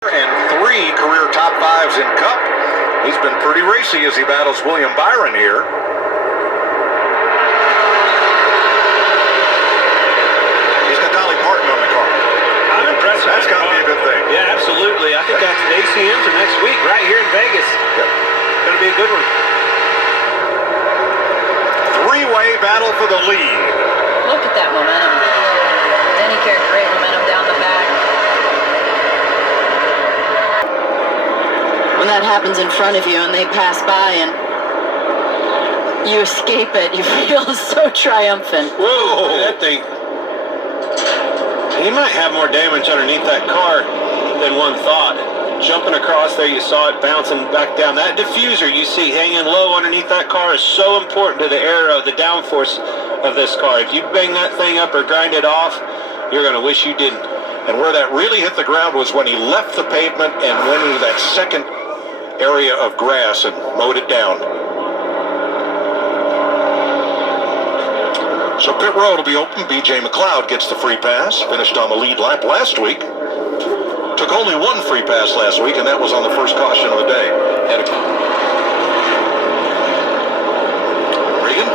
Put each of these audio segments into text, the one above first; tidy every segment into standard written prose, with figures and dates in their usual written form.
And 3 career top 5s in Cup. He's been pretty racy as he battles William Byron here. He's got Dolly Parton on the car. I'm impressed. That's got to be a good thing. Yeah, absolutely. I think that's ACMs are next week, right here in Vegas. Yep. Going to be a good one. 3-way battle for the lead. Look at that momentum. Denny carried great momentum down the back. When that happens in front of you and they pass by and you escape it, you feel so triumphant. Whoa, that thing. He might have more damage underneath that car than one thought. Jumping across there, you saw it bouncing back down. That diffuser you see hanging low underneath that car is so important to the aero, the downforce of this car. If you bang that thing up or grind it off, you're going to wish you didn't. And where that really hit the ground was when he left the pavement and went into that second area of grass and mowed it down. So pit road will be open. B.J. McLeod gets the free pass. Finished on the lead lap last week. Took only 1 free pass last week, and that was on the first caution of the day. Regan?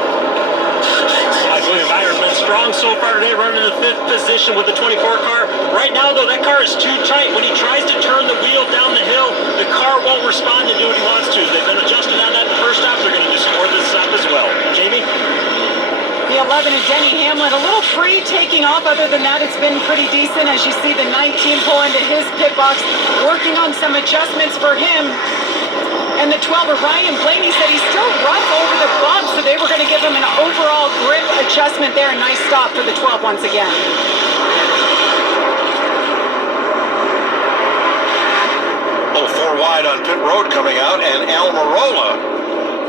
William Byron been strong so far today, running in the 5th position with the 24 car. Right now, though, that car is too tight. When he tries to turn the wheel down the hill, the car won't respond and do what he wants to. They've been adjusting on that in the first stop. They're going to do some more this stop as well. Jamie? The 11 of Denny Hamlin, a little free taking off. Other than that, it's been pretty decent. As you see the 19 pull into his pit box, working on some adjustments for him. And the 12 of Ryan Blaney said he's still rough over the bump, so they were going to give him an overall grip adjustment there. A nice stop for the 12 once again. Oh, 4 wide on pit road coming out, and Almirola,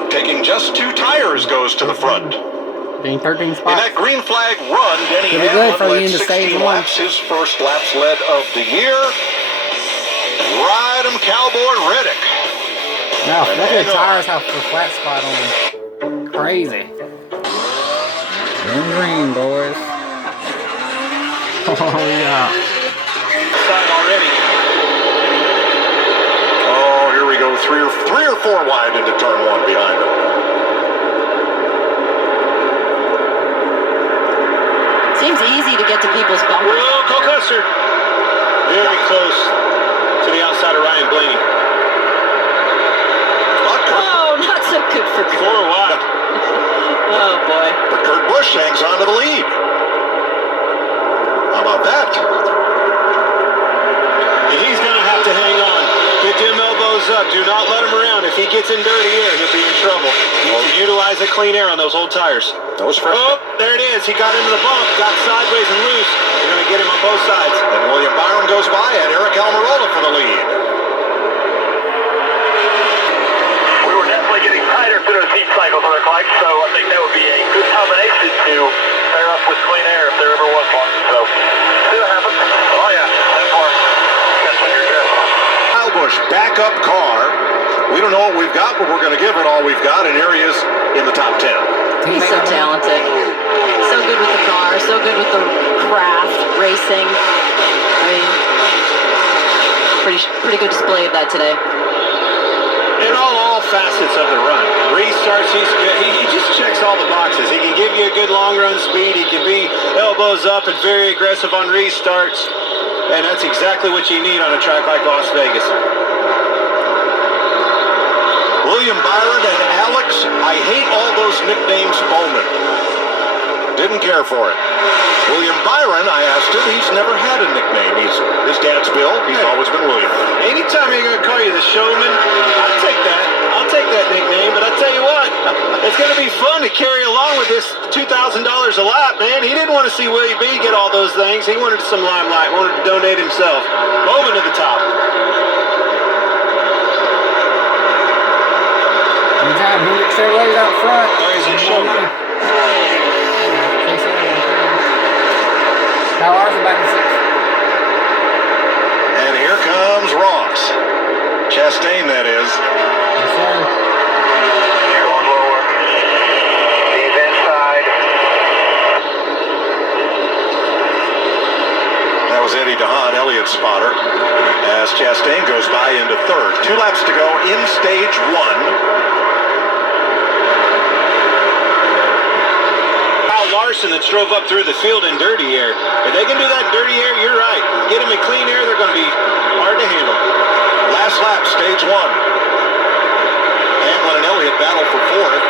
taking just 2 tires, goes to the front. Getting 13 spots. In that green flag run, Denny Hamlin led 16 laps, his first laps led of the year. Ride 'em, Cowboy Reddick. No, look at the tires have the flat spot on them. Crazy. Green, boys. Oh, yeah. Side already. Oh, here we go. 3 or 4 wide into turn 1 behind him. Seems easy to get to people's bumpers. Whoa, Cole Custer. Very close to the outside of Ryan Blaney. Oh, not so good for 4 Kurt. wide. Oh, boy. But Kurt Busch hangs on to the lead. How about that? And he's going to have to hang on. Get them elbows up. Do not let him around. If he gets in dirty air, he'll be in trouble. He needs to utilize the clean air on those old tires. Those fresh. Oh, there it is. He got into the bump, got sideways and loose. They're going to get him on both sides. And William Byron goes by, and Eric Almirola for the lead. We were definitely getting tighter through those heat cycles, it looked like, so I think that would be a good combination to pair up with clean air if there ever was one. So, see what happens. Oh yeah, that part. That's what you're doing. Kyle Busch, backup car. We don't know what we've got, but we're going to give it all we've got, and here he is in the top 10. He's so talented. So good with the car, so good with the craft, racing. I mean, pretty good display of that today. In all facets of the run. Restarts, he's good. He just checks all the boxes. He can give you a good long run speed. He can be elbows up and very aggressive on restarts. And that's exactly what you need on a track like Las Vegas. William Byron and Alex, I hate all those nicknames Bowman. Didn't care for it. William Byron, I asked him, he's never had a nickname. His dad's Bill, he's always been William. Anytime you're going to call you the showman, I'll take that. I'll take that nickname, but I tell you what, it's going to be fun to carry along with this $2,000 a lap, man. He didn't want to see Willie B get all those things. He wanted some limelight, wanted to donate himself. Bowman to the top. Anytime Hendrick Chevrolet's out front. Oh, he's in showman. Kyle Larson back in 6th. And here comes Ross. Chastain, that is. Yes, sir. Going lower. He's inside. That was Eddie DeHaan, Elliott spotter. As Ross Chastain goes by into third. 2 laps to go in stage 1. Larson that drove up through the field in dirty air. If they can do that in dirty air, you're right. Get them in clean air, they're going to be hard to handle. Last lap, stage 1. Hamlin and Elliott battle for fourth.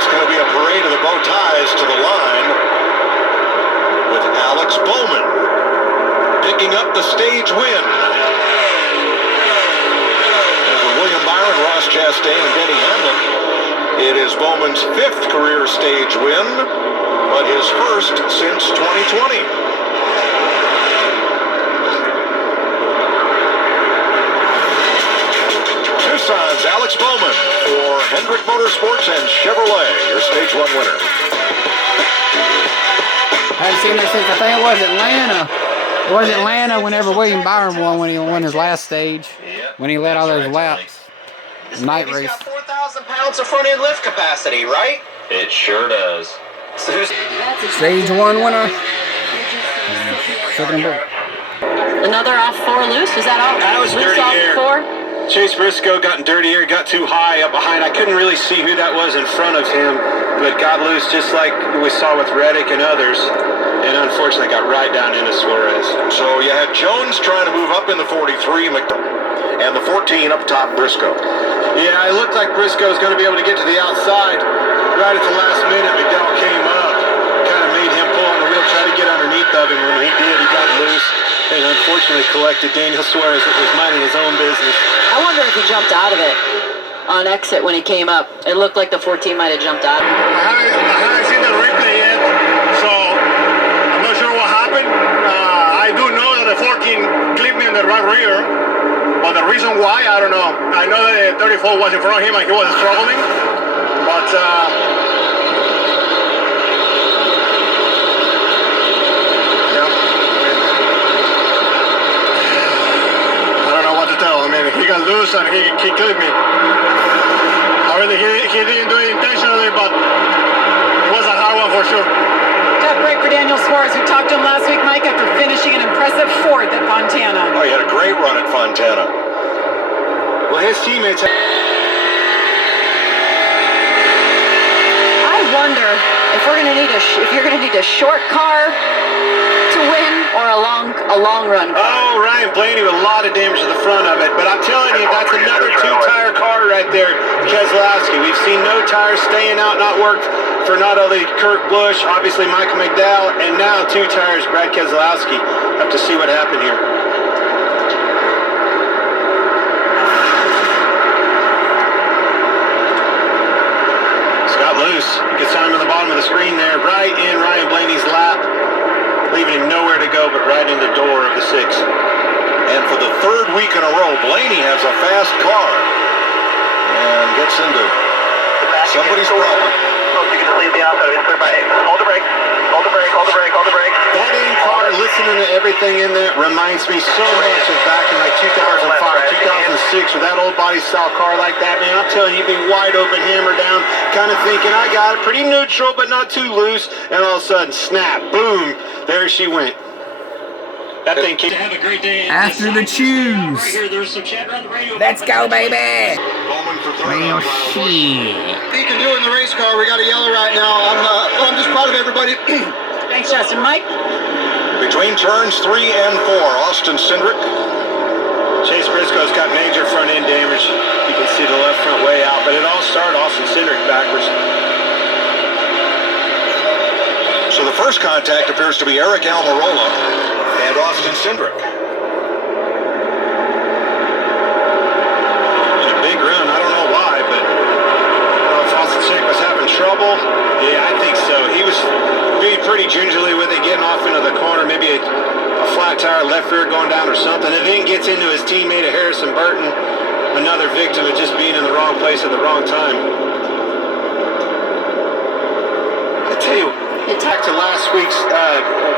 It's going to be a parade of the bow ties to the line with Alex Bowman picking up the stage win. And for William Byron, Ross Chastain, and Denny Hamlin, it is Bowman's 5th career stage win, but his first since 2020. Tucson's Alex Bowman for Hendrick Motorsports and Chevrolet, your stage 1 winner. I haven't seen that since I think it was Atlanta. It was Atlanta whenever William Byron won when he won his last stage. When he led all those laps. Night race. It's got 4,000 pounds of front end lift capacity, right? It sure does. So who's Stage 1 winner. Second book. Another off 4 loose. Was that all? That was loose dirty off air. 4? Chase Briscoe got in dirty air, got too high up behind. I couldn't really see who that was in front of him, but got loose just like we saw with Reddick and others. And unfortunately got right down into Suarez. So you had Jones trying to move up in the 43, and the 14 up top, Briscoe. Yeah, it looked like Briscoe was going to be able to get to the outside. Right at the last minute, McDowell came up, kind of made him pull on the wheel, try to get underneath of him. When he did, he got loose, and unfortunately collected Daniel Suarez that was minding his own business. I wonder if he jumped out of it on exit when he came up. It looked like the 14 might have jumped out. I haven't seen the replay yet, so I'm not sure what happened. I do know that the 14 clipped me in the right rear, but the reason why, I don't know. I know that the 34 was in front of him and he was struggling, but I don't know what to tell. I mean, he got loose and he clipped me. I mean, he didn't do it intentionally, but it was a hard one for sure. Tough break for Daniel Suarez. We talked to him last week, Mike, after finishing an impressive 4th at Fontana. Oh, he had a great run at Fontana. Well, his teammates... I wonder if we're gonna need if you're gonna need a short car to win or a long run car. Oh, Ryan Blaney with a lot of damage to the front of it, but I'm telling you, that's another 2-tire car right there, Keselowski. We've seen no tires staying out, not worked for not only Kurt Busch, obviously Michael McDowell, and now 2 tires, Brad Keselowski. Have to see what happened here. Got loose. You can see him on the bottom of the screen there, right in Ryan Blaney's lap, leaving him nowhere to go but right in the door of the 6. And for the 3rd week in a row, Blaney has a fast car and gets into somebody's problem. You can just leave the outside. It's clear by 8. Hold the brake. Hold the brake. Hold the brake. Hold the brake. That in car, listening to everything in there, reminds me so much of back in like 2005, 2006, with that old body style car like that, man. I'm telling you, you'd be wide open, hammer down, kind of thinking, I got it, pretty neutral, but not too loose, and all of a sudden, snap, boom, there she went. That thing came. Have a great day. After the choose. Right here, there's some chat around the radio. Let's go, baby. Bowman for third. Well, shit. He can do in the race car. We got a yellow right now. I'm just proud of everybody. Thanks, Justin. Mike? Between turns 3 and 4, Austin Cindric. Chase Briscoe's got major front end damage. You can see the left front way out, but it all started Austin Cindric backwards. So the first contact appears to be Eric Almirola and Austin Cindric. In a big run, I don't know why, but I don't know if Austin Cindric was having trouble. Yeah, I think so. He was being pretty gingerly with it, getting off into the corner, maybe a flat tire left rear going down or something, and then gets into his teammate Harrison Burton, another victim of just being in the wrong place at the wrong time. I tell you, back to last week's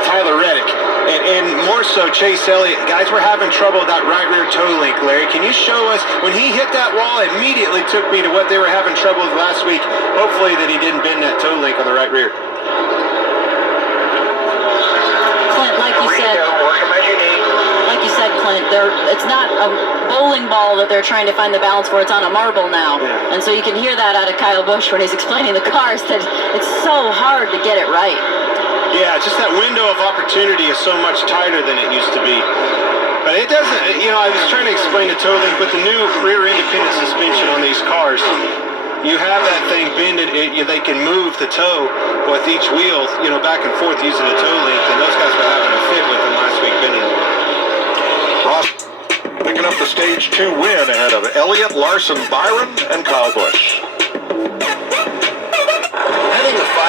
Tyler Reddick, and more so Chase Elliott. Guys were having trouble with that right rear toe link, Larry. Can you show us, when he hit that wall, it immediately took me to what they were having trouble with last week. Hopefully that he didn't bend that toe link on the right rear. Clint, like you said, Clint, it's not a bowling ball that they're trying to find the balance for. It's on a marble now. Yeah. And so you can hear that out of Kyle Busch when he's explaining the cars, that it's so hard to get it right. Yeah, just that window of opportunity is so much tighter than it used to be. But it doesn't, I was trying to explain to Tolink, with the new rear independent suspension on these cars, you have that thing bended, they can move the toe with each wheel, back and forth using the toe link, and those guys were having a fit with them last week bending it. Ross picking up the Stage 2 win ahead of Elliott, Larson, Byron, and Kyle Busch.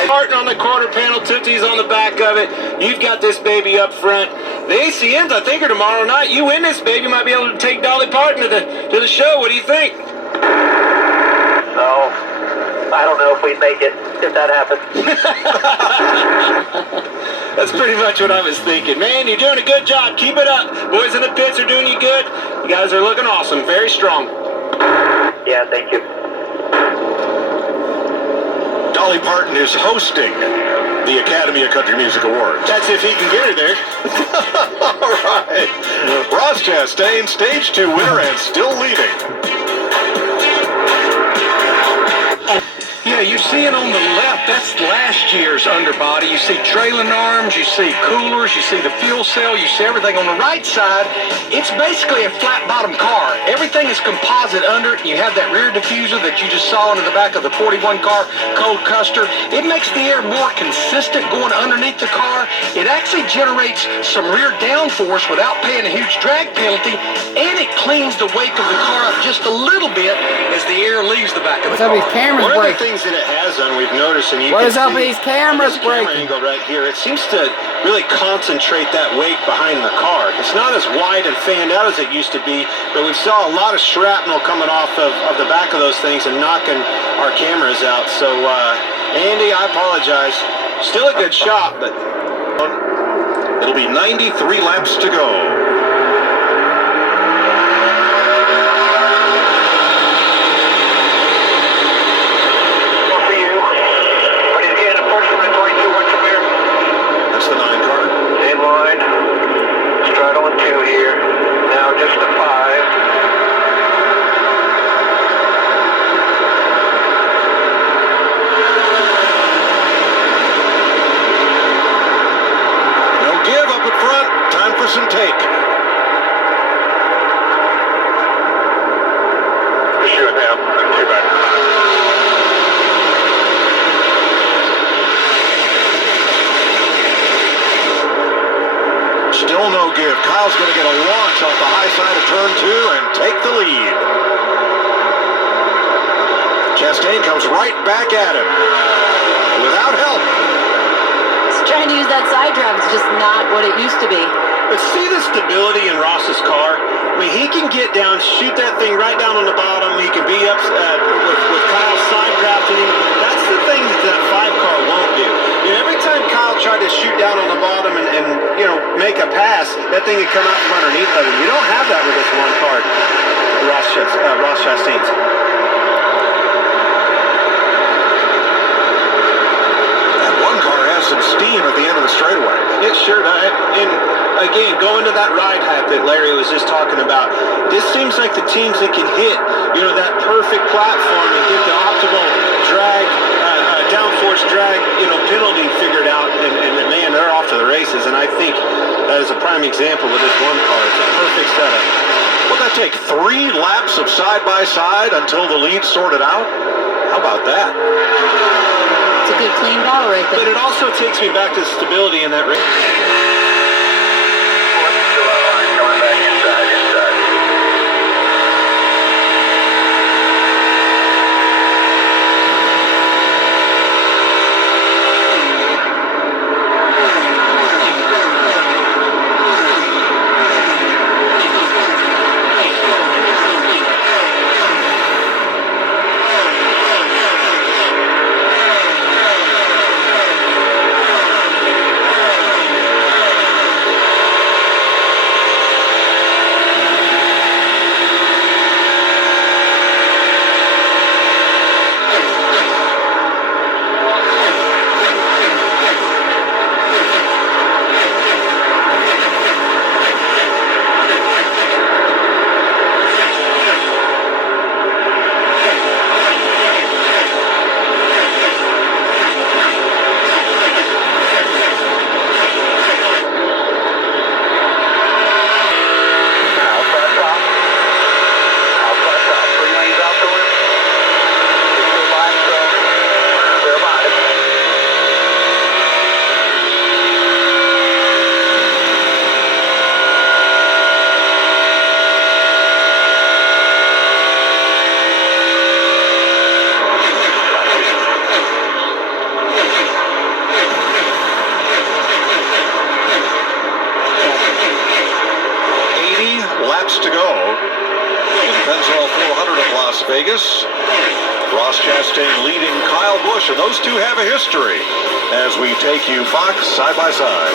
Martin on the quarter panel, Tootsie's on the back of it. You've got this baby up front. The ACMs, I think, are tomorrow night. You win this baby, you might be able to take Dolly Parton to the show. What do you think? No, I don't know if we'd make it if that happened. That's pretty much what I was thinking. Man, you're doing a good job. Keep it up. Boys in the pits are doing you good. You guys are looking awesome. Very strong. Yeah, thank you. Dolly Parton is hosting the Academy of Country Music Awards. That's if he can get her there. All right. Ross Chastain, Stage 2 winner and still leading. Yeah, you see it on the left, that's last year's underbody. You see trailing arms, you see coolers, you see the fuel cell, you see everything. On the right side, it's basically a flat bottom car. Everything is composite under it. You have that rear diffuser that you just saw into the back of the 41 car, Cole Custer. It makes the air more consistent going underneath the car. It actually generates some rear downforce without paying a huge drag penalty, and it cleans the wake of the car up just a little bit as the air leaves the back of the What's up car. with these cameras One of the breaking? things that it has done, we've noticed, and you What can is up see with these cameras on this camera breaking? angle right here, it seems to really concentrate that wake behind the car. It's not as wide and fanned out as it used to be, but we saw a lot of shrapnel coming off of the back of those things and knocking our cameras out. So, Andy, I apologize. Still a good shot, but It'll be 93 laps to go. That's the 9 car. In line. Straddling 2 here. Now just a 5. No give up at front. Time for some take. Just you and him. Not too bad. Still no give. Kyle's going to get a launch off the high side of turn 2 and take the lead. Chastain comes right back at him without help. He's trying to use that side drive. It's just not what it used to be. But see the stability in Ross's car? I mean, he can get down, shoot that thing right down on the bottom. He can be up with Kyle side drafting him. That's the thing that 5 car won't do. Every time Kyle tried to shoot down on the bottom and make a pass, that thing would come out from underneath of him. You don't have that with this one car, Ross Chastain's. That one car has some steam at the end of the straightaway. It sure does. And again, going to that ride hack that Larry was just talking about, this seems like the teams that can hit, that perfect platform and get the optimal drag, downforce drag, penalty figured out, and man, they're off to the races. And I think that is a prime example with this one car. It's a perfect setup. Will that take 3 laps of side-by-side until the lead sorted out? How about that? It's a good clean battle right But there. it also takes me back to the stability in that race. Coming back inside. to go. Pennzoil 400 at Las Vegas. Ross Chastain leading Kyle Busch, and those two have a history as we take you, Fox, side by side.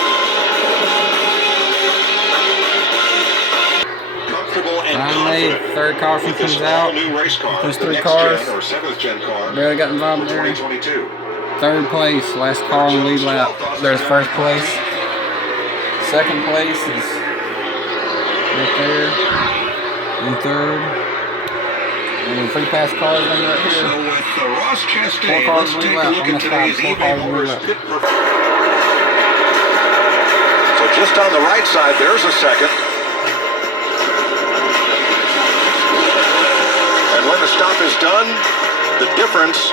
Finally, third caution comes out. Those three cars barely got involved there. Third place, last car on the lead lap. There's first place. Second place is right there. And third. And the free pass cars on right here. Four cars lead lap on the side. Four cars lead lap. So just on the right side, there's a second. And when the stop is done, the difference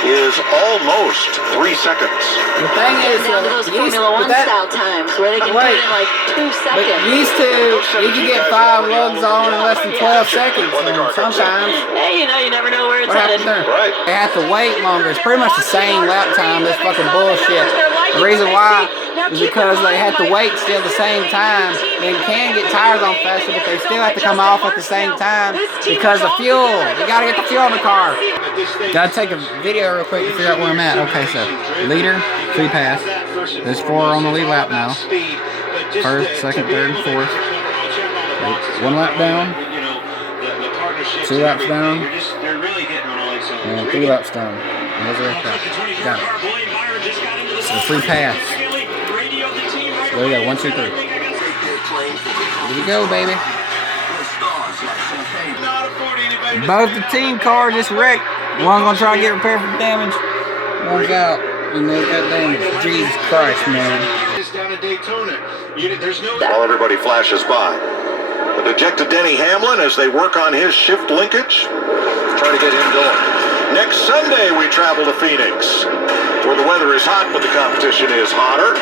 is almost 3 seconds. The thing is, down to those Formula One style times where they can do it in like 2 seconds. But used to, you could get 5 lugs on in less than 12 seconds. And sometimes. Hey, you know, you never know where it's What headed. happened there? Right. They have to wait longer. It's pretty much the same lap time. That's fucking bullshit. The reason why is because they have to wait still the same time. They can get tires on faster, but they still have to come off at the same time because of fuel. You gotta get the fuel in the car. Gotta take a video real quick to figure out where I'm at. Okay, so leader, free pass. There's 4 on the lead lap now. First, second, third, fourth. 1 lap down. 2 laps down. And 3 laps down. And those are right there. Got it. So free pass. So there we go. 1, 2, 3. Here we go, baby. Both the team cars just wrecked. One's gonna try to get repaired for damage. One's out, and they got damage. Jesus Christ, man. While everybody flashes by. The dejected Denny Hamlin as they work on his shift linkage. Try to get him going. Next Sunday we travel to Phoenix, where the weather is hot, but the competition is hotter.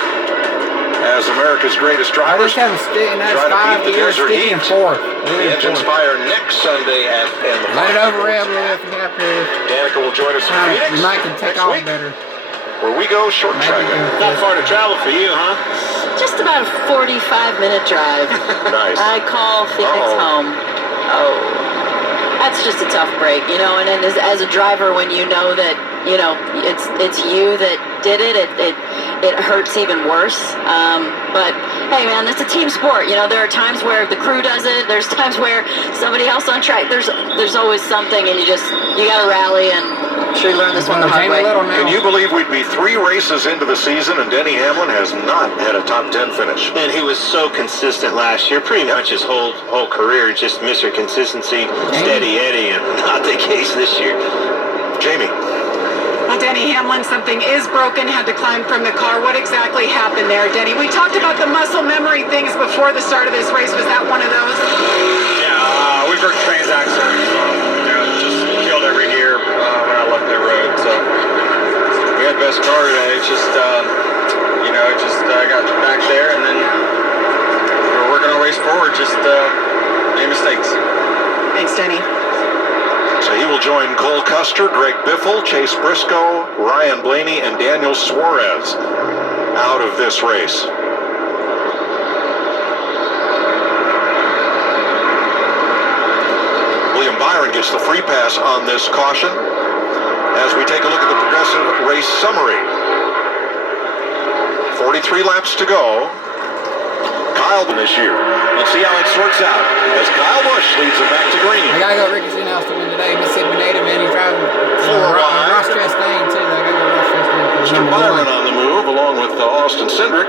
As America's greatest I drivers just have a stick, and that's try to 5 beat the years desert sticking heat. 4th. The engines fire next Sunday and the Let it over rev if you have to. Danica will join us in Phoenix You might can take next off week, better. where we go short track. Not far to travel for you, huh? Just about a 45-minute drive. Nice. I call Phoenix home. Oh, that's just a tough break, you know. And then as a driver, when you know that, you know, it's you that did it, it hurts even worse. But hey, man, it's a team sport. You know, there are times where the crew does it. There's times where somebody else on track. There's always something, and you gotta rally. And I'm sure you learned this one the hard way. Can you believe we'd be 3 races into the season and Denny Hamlin has not had a top 10 finish? And he was so consistent last year, pretty much his whole career, just Mr. Consistency, steady Eddie, and not the case this year. Jamie. Well, Denny Hamlin, something is broken, had to climb from the car. What exactly happened there, Denny? We talked about the muscle memory things before the start of this race. Was that one of those? Yeah, we broke transaxle. Just killed every gear when I left the road. So we had the best car today. It's just, got back there, and then we're working our ways forward. Just made mistakes. Thanks, Denny. So he will join Cole Custer, Greg Biffle, Chase Briscoe, Ryan Blaney, and Daniel Suarez out of this race. William Byron gets the free pass on this caution as we take a look at the Progressive race summary. 43 laps to go. Kyle this year. Let's see how it sorts out as Kyle Busch leads him back to green. I gotta go Ricky Stenhouse to win today. Mississippi native, and he's driving Ross Chastain too. I gotta go Ross Chastain. Mr. Byron on the move along with Austin Cindric.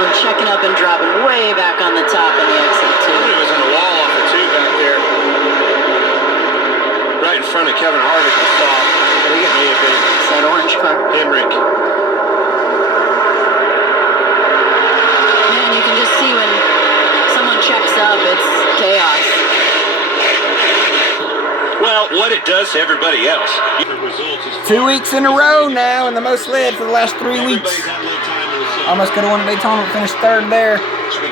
We're checking up and dropping way back on the top in the exit too. He was on the wall off the 2 back there, right in front of Kevin Harvick. I saw. I think it may have been That orange car. Hendrick. Man, you can just see when someone checks up, it's chaos. Well, what it does to everybody else. 2 weeks in a row now, and the most led for the last 3 weeks. Almost could have won Daytona, finished 3rd there.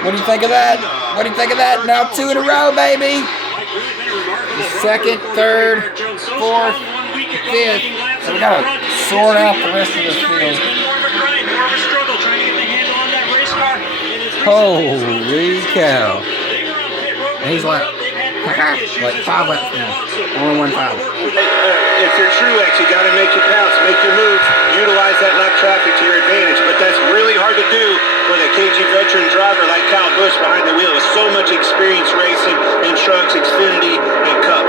What do you think of that? What do you think of that? Now 2 in a row, baby. 2nd, 3rd, 4th, 5th. So we gotta sort out the rest of this field. Holy cow. And he's like 5 laps now. Only 1 5. If you're Truex, you got to make your pounce, make your moves, utilize that lap traffic to your advantage. But that's really hard to do with a KG veteran driver like Kyle Busch behind the wheel with so much experience racing in trucks, Xfinity, and Cup.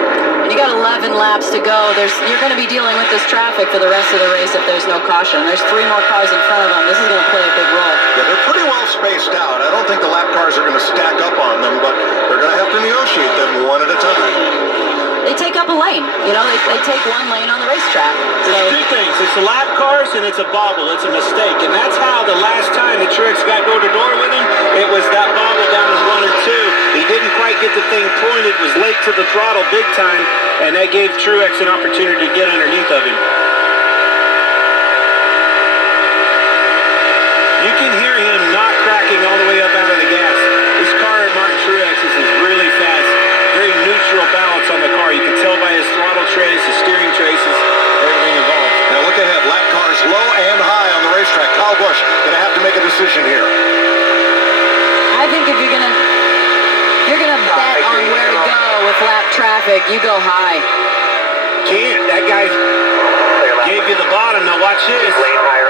And you got 11 laps to go. You're going to be dealing with this traffic for the rest of the race if there's no caution. There's 3 more cars in front of them. This is going to play a big role. Yeah, they're pretty well spaced out. I don't think the lap cars are going to stack up on them, but they're going to have to negotiate them one at a time. They take up a lane. You know, they take 1 lane on the racetrack. So It's 2 things. It's the lap cars and it's a bobble. It's a mistake. And that's how the last time the Truex got door-to-door with him, it was that bobble down in 1 and 2. He didn't quite get the thing pointed, was late to the throttle big time, and that gave Truex an opportunity to get underneath of him. You can hear him not cracking all the way up out of the gas. This car at Martin Truex's is really fast. Very neutral balance on the car. You can tell by his throttle trace, his steering traces, everything involved. Now look ahead. Lap cars low and high on the racetrack. Kyle Busch going to have to make a decision here. I think if you're gonna bet on where to go with lap traffic, you go high. Can't. That guy gave you the bottom. Now watch this. Lane higher.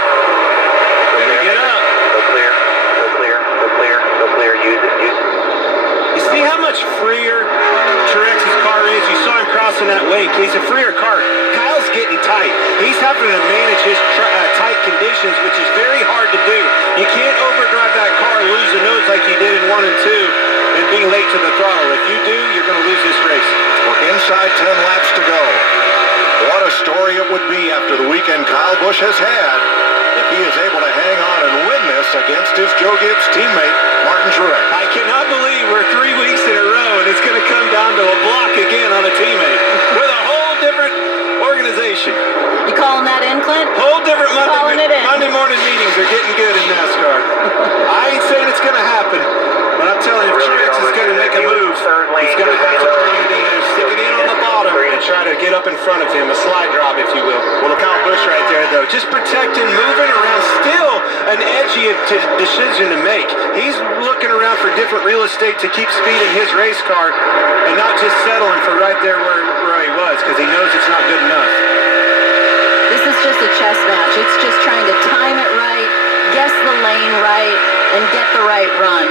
Get up. Go clear. Go clear. Go clear. Go clear. Use it. Use it. You see how much freer Truex's car is? You saw him crossing that wake. He's a freer car. Kyle's getting tight. He's having to manage his tight conditions, which is very hard to do. You can't overdrive that car, lose the nose like you did in 1 and 2, and be late to the throttle. If you do, you're going to lose this race. We're inside 10 laps to go. What a story it would be after the weekend Kyle Busch has had if he is able to hang on and win this against his Joe Gibbs teammate, Martin Truex. I cannot believe we're 3 weeks in a row and it's going to come down to a block again on a teammate with a whole different organization. You calling that in, Clint? Whole different Calling it in. Monday morning meetings are getting good in NASCAR. I ain't saying it's going to happen, but I'm telling you, if Truex is going to make a move, he's going to have to put it in there, stick it in on the bottom, and try to get up in front of him, a slide drop, if you will. Well, look, Kyle Busch right there, though, just protecting, moving around, still an edgy decision to make. He's looking around for different real estate to keep speed in his race car, and not just settling for right there where he was, because he knows it's not good enough. This is just a chess match. It's just trying to time it right, guess the lane right, and get the right run.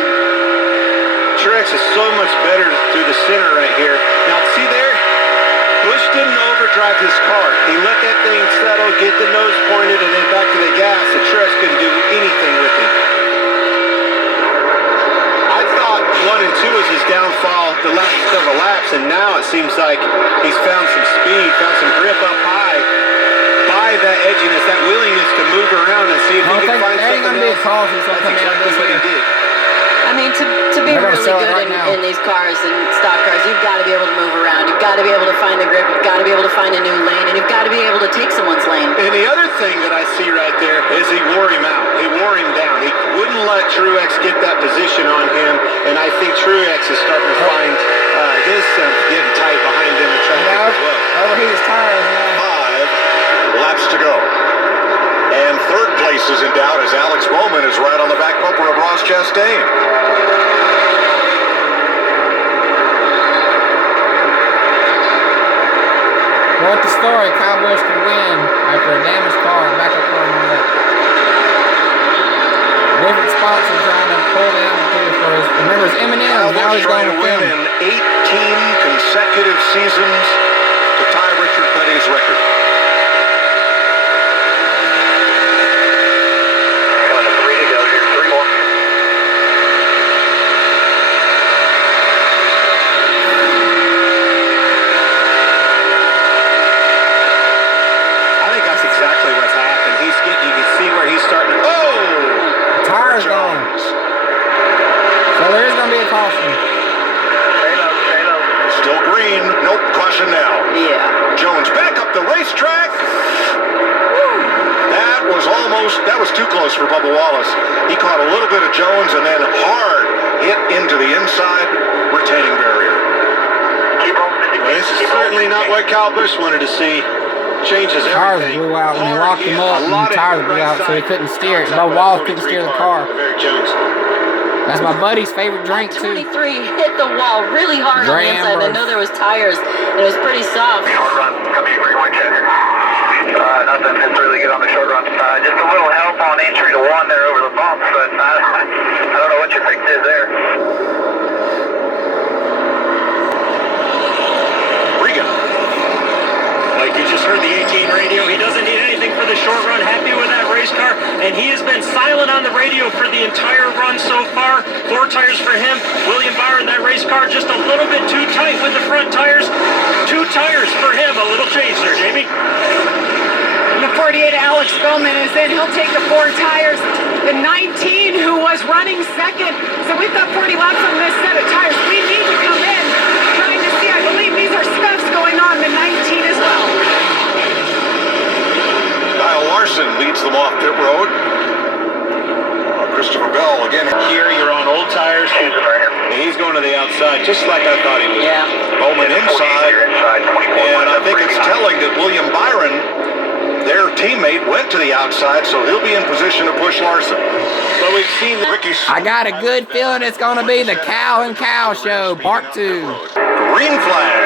Truex is so much better through the center right here. Now, see there? Busch didn't overdrive his car. He let that thing settle, get the nose pointed, and then back to the gas, and Truex couldn't do anything with it. I thought 1 and 2 was his downfall the last several laps, and now it seems like he's found some speed, found some grip up high by that edginess, that willingness to move around and see if he can find something else. That's exactly what he did. I mean, to be really good in these cars and stock cars, you've got to be able to move around. You've got to be able to find the grip. You've got to be able to find a new lane. And you've got to be able to take someone's lane. And the other thing that I see right there is he wore him out. He wore him down. He wouldn't let Truex get that position on him. And I think Truex is starting to find his getting tight behind him and trying to as well. Overheat his tires now. 5 laps to go. And third place is in doubt as Alex Bowman is right on the back bumper of Ross Chastain. What's the story? Kyle Busch could win after a damaged car, backup car and all that. Different spots are trying to pull down for his. Remember, it's M&M. Now he's trying going to win in 18 consecutive seasons to tie Richard Petty's record. Still green. Nope, caution now. Yeah. Jones back up the racetrack. That was too close for Bubba Wallace. He caught a little bit of Jones and then hard hit into the inside retaining barrier. Well, this is certainly not what Kyle Busch wanted to see. Changes everything. Tires blew out when they locked him up, and the tires blew out, so he couldn't steer it. Bubba Wallace couldn't steer the car. Jones. That's my buddy's favorite drink, too. 23 hit the wall really hard on the inside. I know there was tires, and it was pretty soft. Short run, coming for your checker. Nothing. It's really good on the short run. Just a little help on entry to one there over the bumps, but I don't know what your fix is there. Regan. Like you just heard the 18 radio, he doesn't need anything for the short run. Happy with that race car, and he has been silent on the radio for the entire run so far. 4 tires for him. William Byron, that race car just a little bit too tight with the front tires. 2 tires for him. A little change there, Jamie. The 48, Alex Bowman is in. He'll take the 4 tires. The 19, who was running second. So we've got 40 laps on this set of tires. We need to come in trying to see. I believe these are scuffs going on. The 19 as well. Kyle Larson leads them off pit road. Christopher Bell again. Here you're on old tires. And he's going to the outside, just like I thought he would. Yeah. Bowman inside. And I think it's telling that William Byron, their teammate, went to the outside, so he'll be in position to push Larson. But we've seen Ricky. I got a good feeling it's going to be the Cow and Cow Show, Part 2. Green flag.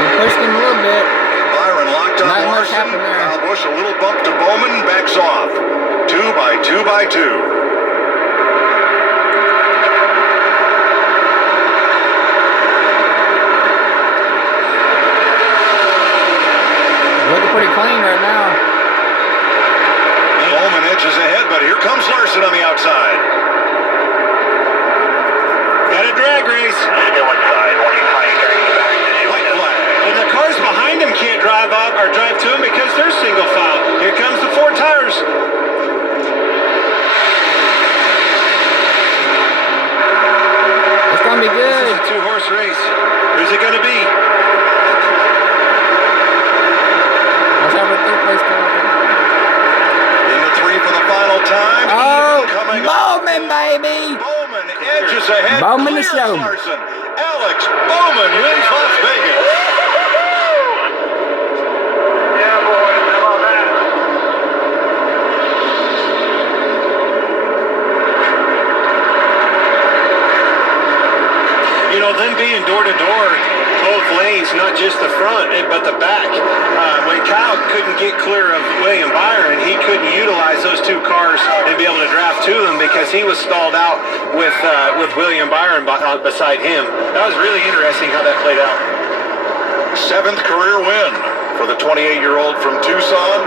We pushed him a little bit. Byron locked on Not much Larson. happened there. Kyle Busch, a little bump to Bowman, backs off. 2 by 2 by 2. Looking pretty clean right now. Bowman edges ahead, but here comes Larson on the outside. Got a drag race. Still inside. One you trying to carry back. White flag. And the cars behind him can't drive up or drive to him because they're single file. Here comes the 4 tires. It's going to be This good. is a 2-horse race. Who's it going to be? Watch out for the 3rd place car. Into 3 for the final time. Oh, Even coming Bowman, baby. Bowman edges ahead. Bowman the clears showman. Larson. Alex Bowman wins Las Vegas. Yeah, boys. How about that? You know, them being door to door, both lanes, not just the front, but the back. When Kyle couldn't get clear of William Byron, he couldn't utilize those 2 cars and be able to draft to them because he was stalled out with William Byron beside him. That was really interesting how that played out. 7th career win for the 28-year-old from Tucson.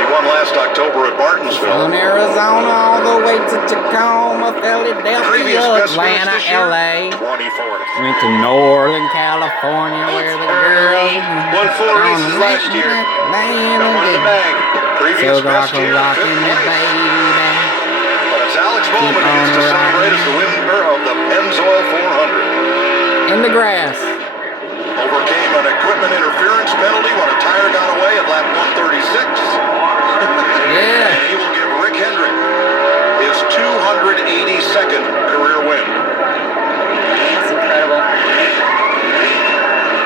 He won last October at Martinsville. From Arizona all the way to Tacoma, Previous Philadelphia, best finish Atlanta, this year, LA. 24th. Went to Northern California where the girl Won 4 races last year. Got one in the bag. Previous So rock best year, rockin' 5th me, place. baby. But it's Alex Bowman who gets to celebrate as the winner of the Pennzoil 400. In the grass. Overcame an equipment interference penalty when a tire got away at lap 136. Yeah. And he will give Rick Hendrick his 282nd career win. That's incredible.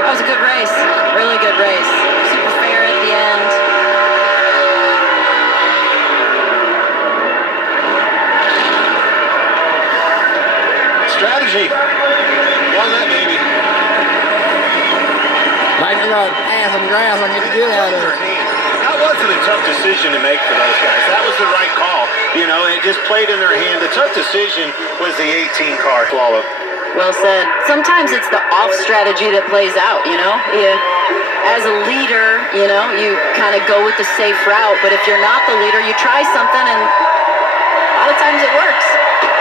That was a good race. Really good race. Super fair at the end. Strategy. Won that baby. Like they're going to pass some grass and get the good out of it. That wasn't a tough decision to make for those guys. That was the right call. You know, it just played in their hand. The tough decision was the 18 car swallow. Well said. Sometimes it's the off strategy that plays out, you know? As a leader, you know, you kind of go with the safe route. But if you're not the leader, you try something, and a lot of times it works.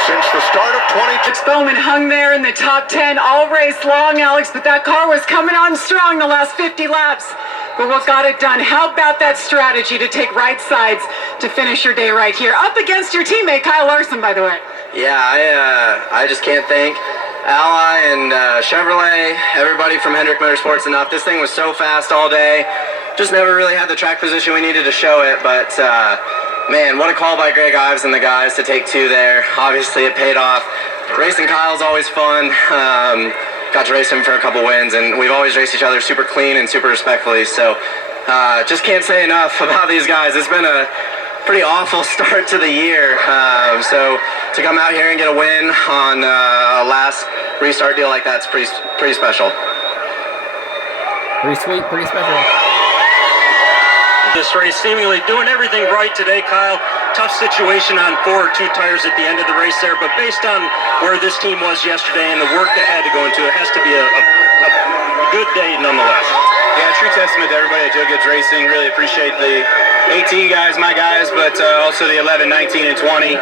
Since the start of 20... Alex Bowman hung there in the top 10 all race long, Alex, but that car was coming on strong the last 50 laps. But what got it done? How about that strategy to take right sides to finish your day right here? Up against your teammate, Kyle Larson, by the way. Yeah, I just can't thank Ally and Chevrolet, everybody from Hendrick Motorsports enough. This thing was so fast all day. Just never really had the track position we needed to show it, but man, what a call by Greg Ives and the guys to take 2 there. Obviously, it paid off. Racing Kyle's always fun. Got to race him for a couple wins, and we've always raced each other super clean and super respectfully. So Just can't say enough about these guys. It's been a pretty awful start to the year. So to come out here and get a win on a last restart deal like that's pretty special. Pretty sweet, pretty special. This race seemingly doing everything right today, Kyle. Tough situation on 4 or 2 tires at the end of the race there, but based on where this team was yesterday and the work that had to go into it, has to be a good day nonetheless. Yeah, true testament to everybody at Joe Gibbs Racing. Really appreciate the 18 guys, my guys, but also the 11, 19, and 20.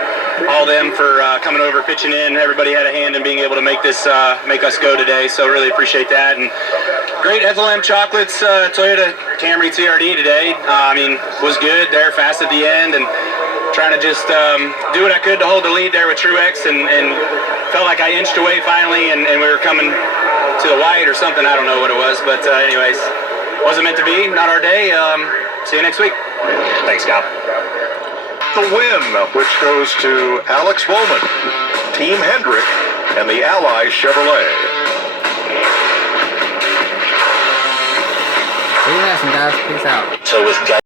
All them for coming over, pitching in. Everybody had a hand in being able to make this, make us go today. So really appreciate that. And great FLM chocolates, Toyota Camry TRD today. I mean, was good there, fast at the end, and trying to just do what I could to hold the lead there with Truex, and felt like I inched away finally, and we were coming to the white or something. I don't know what it was, but anyways, wasn't meant to be. Not our day. See you next week. Thanks, Kyle. The win, which goes to Alex Bowman, Team Hendrick, and the Ally Chevrolet. See you next one, guys. Peace out. So with